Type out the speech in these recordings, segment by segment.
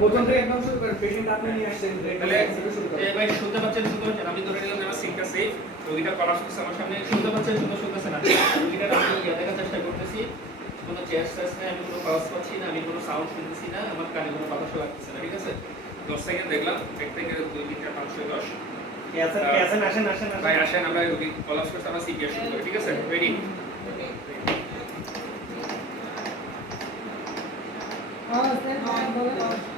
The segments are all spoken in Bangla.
প্রথম থেকে একদম শুরু করেন পেশেন্ট আপনি নিয়ে আসছেন তাহলে ভাই শুনতে পাচ্ছেন শুনতে পাচ্ছেন? আমি ধরে নিলাম আমার সিটটা সেফ রোগীটা কলাপস করছে আমার সামনে। শুনতে পাচ্ছেন শুনতে শুনতেছেন না? রোগীটার আমি ইয়া দেখার চেষ্টা করতেছি। কোনো চেস্ট চেস্ট নেই আমি কোনো পালস পাচ্ছি না আমি কোনো সাউন্ড শুনতেছি না আমার কানে কোনো বাতাসও লাগতেছে না ঠিক আছে? দশ সেকেন্ড দেখলাম এক থেকে দুই তিনটা পাঁচশো দশ। ক্যাসেন আসেন আসেন ভাই আসেন আমরা রোগী কলাপস করছে আমরা সিপিআর শুরু করি ঠিক আছে? রেডি আমি যেটা ঠিক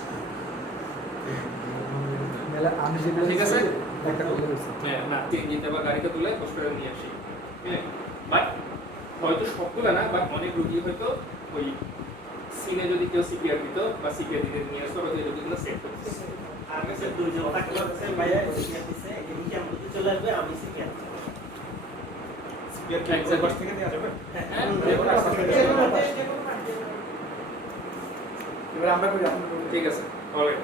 কথা বলছি হ্যাঁ না বা গাড়িতে তুলে হসপিটালে নিয়ে আসি। বাট হয়তো সবগুলো না বাট অনেক রুগী হয়তো ওই সিনে যদি কেউ সিপিআর দিত বা সিপিআর দিতে নিয়ে আসতো হয়তো এই রুগীগুলো সেট করতে। থাকতে ভাইয়া দিছে কি আমাদের চলে আসবে? আমি সিপিআর কি. থেকে দেওয়া যাবে হ্যাঁ। এবার আমরা করি ঠিক আছে অলরাইট